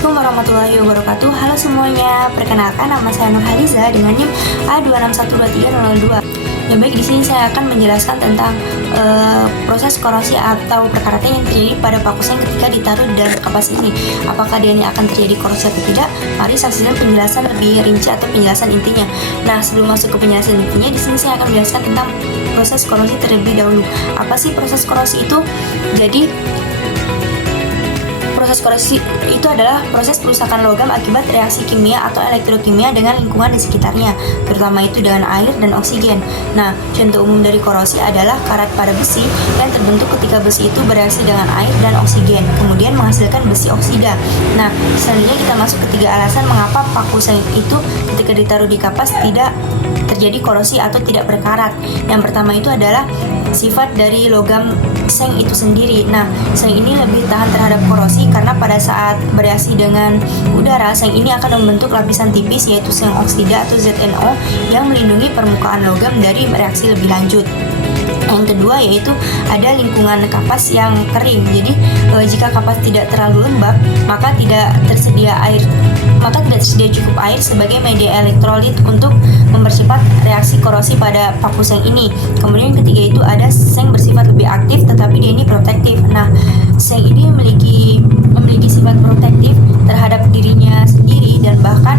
Assalamualaikum warahmatullahi wabarakatuh. Halo semuanya, perkenalkan nama saya Nur Haliza dengan NIM A2612302. Ya baik, di sini saya akan menjelaskan tentang proses korosi atau perkaratan yang terjadi pada paku seng ketika ditaruh di dalam kapas ini. Apakah dia ini akan terjadi korosi atau tidak? Mari saksikan penjelasan lebih rinci atau penjelasan intinya. Nah, sebelum masuk ke penjelasan intinya, di sini saya akan menjelaskan tentang proses korosi terlebih dahulu. Apa sih proses korosi itu? Jadi proses korosi itu adalah proses perusakan logam akibat reaksi kimia atau elektrokimia dengan lingkungan di sekitarnya, terutama itu dengan air dan oksigen. Nah, contoh umum dari korosi adalah karat pada besi yang terbentuk ketika besi itu bereaksi dengan air dan oksigen, kemudian menghasilkan besi oksida. Nah, selanjutnya kita masuk ke 3 alasan mengapa paku seng itu ketika ditaruh di kapas tidak terjadi korosi atau tidak berkarat. Yang pertama itu adalah sifat dari logam seng itu sendiri. Nah, seng ini lebih tahan terhadap korosi karena pada saat bereaksi dengan udara, seng ini akan membentuk lapisan tipis yaitu seng oksida atau ZNO yang melindungi permukaan logam dari reaksi lebih lanjut. Yang kedua yaitu ada lingkungan kapas yang kering. Jadi jika kapas tidak terlalu lembab, maka tidak tersedia cukup air sebagai media elektrolit untuk mempercepat reaksi korosi pada paku seng ini. Kemudian yang ketiga itu ada seng bersifat lebih aktif tetapi dia ini protektif. Nah, seng ini memiliki sifat protektif terhadap dirinya sendiri dan bahkan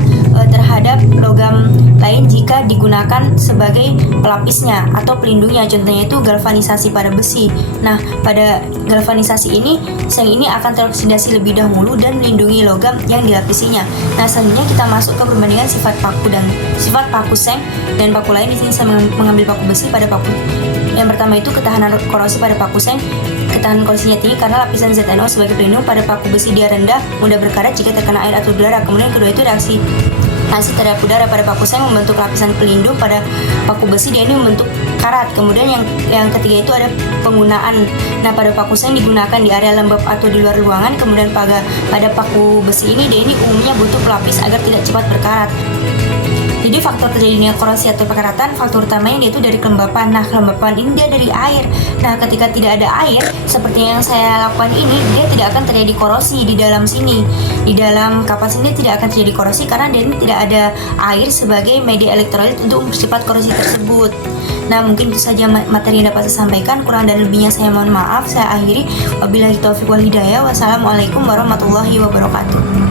terhadap logam lain jika digunakan sebagai pelapisnya atau pelindungnya. Contohnya itu galvanisasi pada besi. Nah, pada galvanisasi ini, seng ini akan teroksidasi lebih dahulu dan melindungi logam yang dilapisinya. Nah, selanjutnya kita masuk ke perbandingan sifat paku seng dan paku lain. Di sini saya mengambil paku besi pada paku. Yang pertama itu ketahanan korosi pada paku seng. Ketahanan korosinya tinggi karena lapisan ZNO sebagai pelindung pada paku besi dia rendah, mudah berkarat jika terkena air atau udara. Kemudian kedua itu reaksi terhadap udara pada paku seng membentuk lapisan pelindung pada paku besi, dia ini membentuk karat. Kemudian yang ketiga itu ada penggunaan. Nah, pada paku seng digunakan di area lembab atau di luar ruangan. Kemudian pada paku besi ini dia ini umumnya butuh pelapis agar tidak cepat berkarat. Jadi faktor terjadinya korosi atau perkaratan, faktor utamanya yaitu dari kelembapan. Nah, kelembapan ini dia dari air. Nah, ketika tidak ada air seperti yang saya lakukan ini, dia tidak akan terjadi korosi di dalam sini. Di dalam kapas ini tidak akan terjadi korosi karena dia ini tidak ada air sebagai media elektrolit untuk mempercepat korosi tersebut. Nah, mungkin itu saja materi yang dapat saya sampaikan. Kurang dan lebihnya saya mohon maaf. Saya akhiri. Wabillahi taufiq wal hidayah. Wassalamualaikum warahmatullahi wabarakatuh.